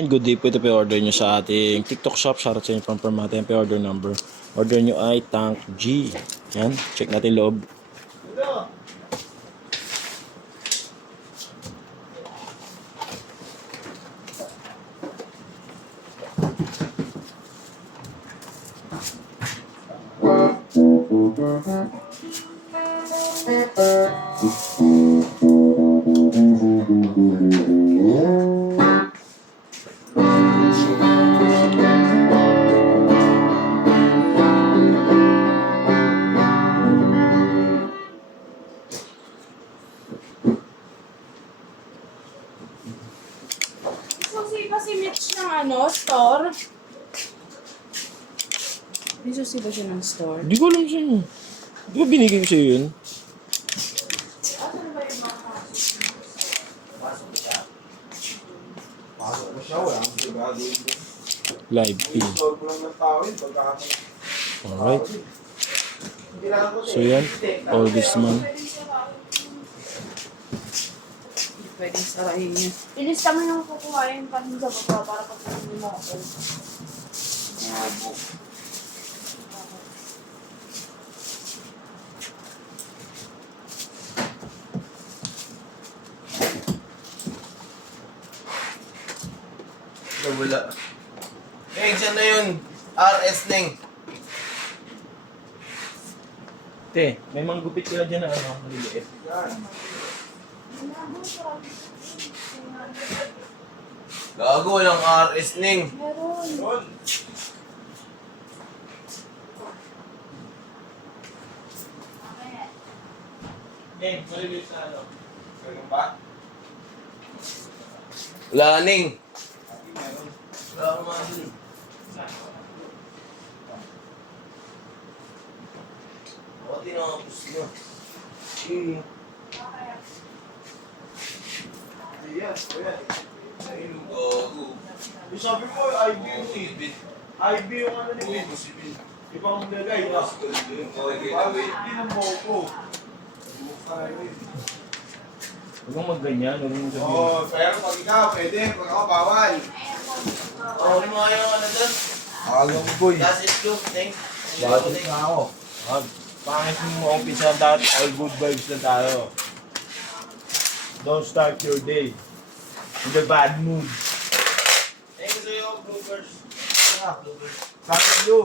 And good day po, ito po order nyo sa ating TikTok shop. Shoutout sa inyo from natin po order number. Order nyo ay Tank G. Yan, check natin loob. Kasi Mitch ng store. May susi ba siya ng store? Di ko alam sa'yo. Di ba binigay ko sa'yo yun? Asan ba yung mga Pasok mo siya, wala akong sigado yun. Live pin. Solve ko lang ng tao yun, pagkakataon. Alright. So yan, all this man. pwedeng sarahin niya. Ilista mo yung kukuhain pa sa baba para pagkakunin mo ako. Wala. Eh, dyan na yun. RS Neng. Te, may mga gupit sila dyan na maliliit. Gago, walang RS Neng. Meron. Eh, maliliit na Ganun ba? Wala, Neng. Wala akong mga dun. Ako tinapos nyo. Ayan, ayan. Ayun, gago. Sabi mo, IB yung Ibit. IB yung ano ni Ben. Oo, si Bin. Ibang nilagay, ha? Hindi ng Moco. Huwag kang magganyan, huwag mong sabihin. Oo, pero pag ikaw, pwede. Pag ako, bawal. Ano mo kayo ano dun? Alam mo, boy. Das is good, Neng. Bakit na ako? Pangit mo umpisa dahil all good vibes na tayo. Don't start your day with a bad mood. Thank you sa'yo, bloopers. Bloopers. Bakit nyo?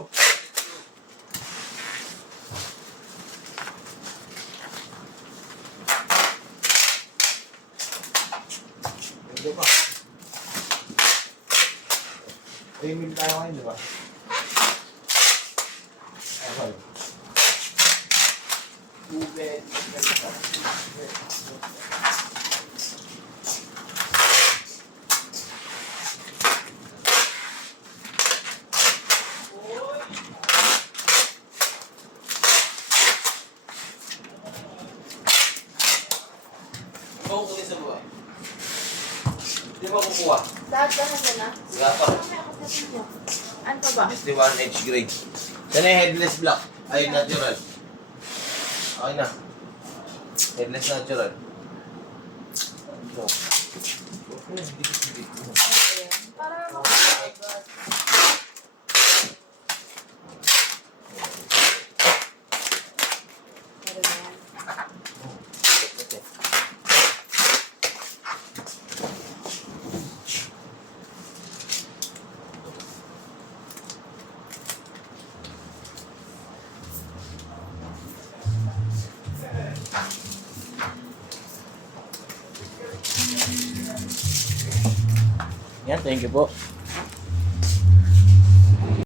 Pwede ba? Email tayo ngayon, di ba? Okay. Tubig. Ikaw kunin sa buhay. Di ba kukuha? Lahat-lahat na. Wala pa. Ano pa ba? SD 1H grade. Yan ay headless black. Ay, natural. Okay na. Headless natural. Para makapagod. Yan, thank you po.